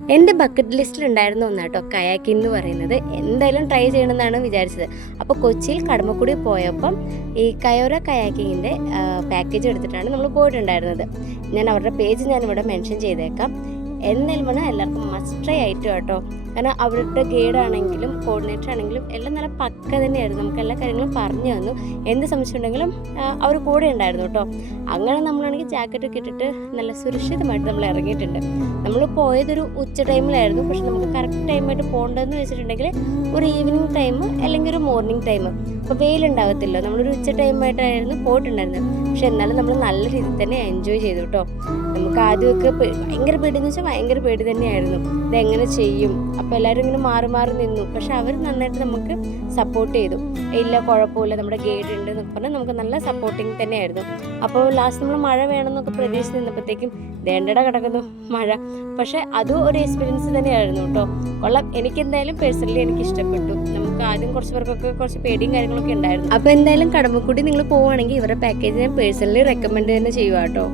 എൻ്റെ bucket ലിസ്റ്റിലുണ്ടായിരുന്ന ഒന്നാട്ടോ kayaking എന്ന് പറയുന്നത്. എന്തായാലും ട്രൈ ചെയ്യണമെന്നാണ് വിചാരിച്ചത്. അപ്പോൾ കൊച്ചിയിൽ കടമക്കുടി പോയപ്പം ഈ കയോര കയാക്കിങ്ങിൻ്റെ പാക്കേജ് എടുത്തിട്ടാണ് നമ്മൾ പോയിട്ടുണ്ടായിരുന്നത്. ഞാൻ അവരുടെ പേജ് ഞാനിവിടെ മെൻഷൻ ചെയ്തേക്കാം. എന്തായാലും പറഞ്ഞാൽ എല്ലാവർക്കും മസ്റ്റ് ട്രൈ ആയിട്ട് കേട്ടോ. കാരണം അവരുടെ ഗൈഡാണെങ്കിലും കോർഡിനേറ്റർ ആണെങ്കിലും എല്ലാം നല്ല പക്ക തന്നെയായിരുന്നു. നമുക്ക് എല്ലാ കാര്യങ്ങളും പറഞ്ഞു തന്നു. എന്ത് സംശയമുണ്ടെങ്കിലും അവർ കൂടെ ഉണ്ടായിരുന്നു കേട്ടോ. അങ്ങനെ നമ്മളാണെങ്കിൽ ജാക്കറ്റൊക്കെ ഇട്ടിട്ട് നല്ല സുരക്ഷിതമായിട്ട് നമ്മൾ ഇറങ്ങിയിട്ടുണ്ട്. നമ്മൾ പോയതൊരു ഉച്ച ടൈമിലായിരുന്നു. പക്ഷെ നമുക്ക് കറക്റ്റ് ടൈമായിട്ട് പോകേണ്ടതെന്ന് വെച്ചിട്ടുണ്ടെങ്കിൽ ഒരു ഈവനിങ് ടൈം അല്ലെങ്കിൽ ഒരു മോർണിംഗ് ടൈം. അപ്പോൾ വെയിലുണ്ടാകത്തില്ല. നമ്മളൊരു ഉച്ച ടൈമായിട്ടായിരുന്നു പോയിട്ടുണ്ടായിരുന്നത്. പക്ഷെ എന്നാലും നമ്മൾ നല്ല രീതിയിൽ തന്നെ എൻജോയ് ചെയ്തു കേട്ടോ. നമുക്ക് ആദ്യമൊക്കെ ഭയങ്കര പേടിയെന്ന് വെച്ചാൽ ഭയങ്കര പേടി തന്നെയായിരുന്നു. ഇതെങ്ങനെ ചെയ്യും? അപ്പോൾ എല്ലാവരും ഇങ്ങനെ മാറി മാറി നിന്നു. പക്ഷെ അവർ നന്നായിട്ട് നമുക്ക് സപ്പോർട്ട് ചെയ്തു. ഇല്ല കുഴപ്പമില്ല, നമ്മുടെ ഗൈഡ് ഉണ്ട് എന്നൊക്കെ പറഞ്ഞാൽ നമുക്ക് നല്ല സപ്പോർട്ടിങ് തന്നെയായിരുന്നു. അപ്പോൾ ലാസ്റ്റ് നമ്മൾ മഴ വേണമെന്നൊക്കെ പ്രതീക്ഷിച്ച് നിന്നപ്പോഴത്തേക്കും ദേണ്ടട കിടക്കുന്നു മഴ. പക്ഷേ അതും ഒരു എക്സ്പീരിയൻസ് തന്നെയായിരുന്നു കേട്ടോ. കൊള്ളാം. എനിക്കെന്തായാലും പേഴ്സണലി എനിക്ക് ഇഷ്ടപ്പെട്ടു. നമുക്ക് ആദ്യം കുറച്ച് പേർക്കൊക്കെ കുറച്ച് പേടിയും കാര്യങ്ങളൊക്കെ ഉണ്ടായിരുന്നു. അപ്പോൾ എന്തായാലും കടമക്കുടി നിങ്ങൾ പോവുകയാണെങ്കിൽ ഇവരുടെ പാക്കേജ് ഞാൻ പേഴ്സണലി റെക്കമെൻഡ് തന്നെ ചെയ്യുക കേട്ടോ.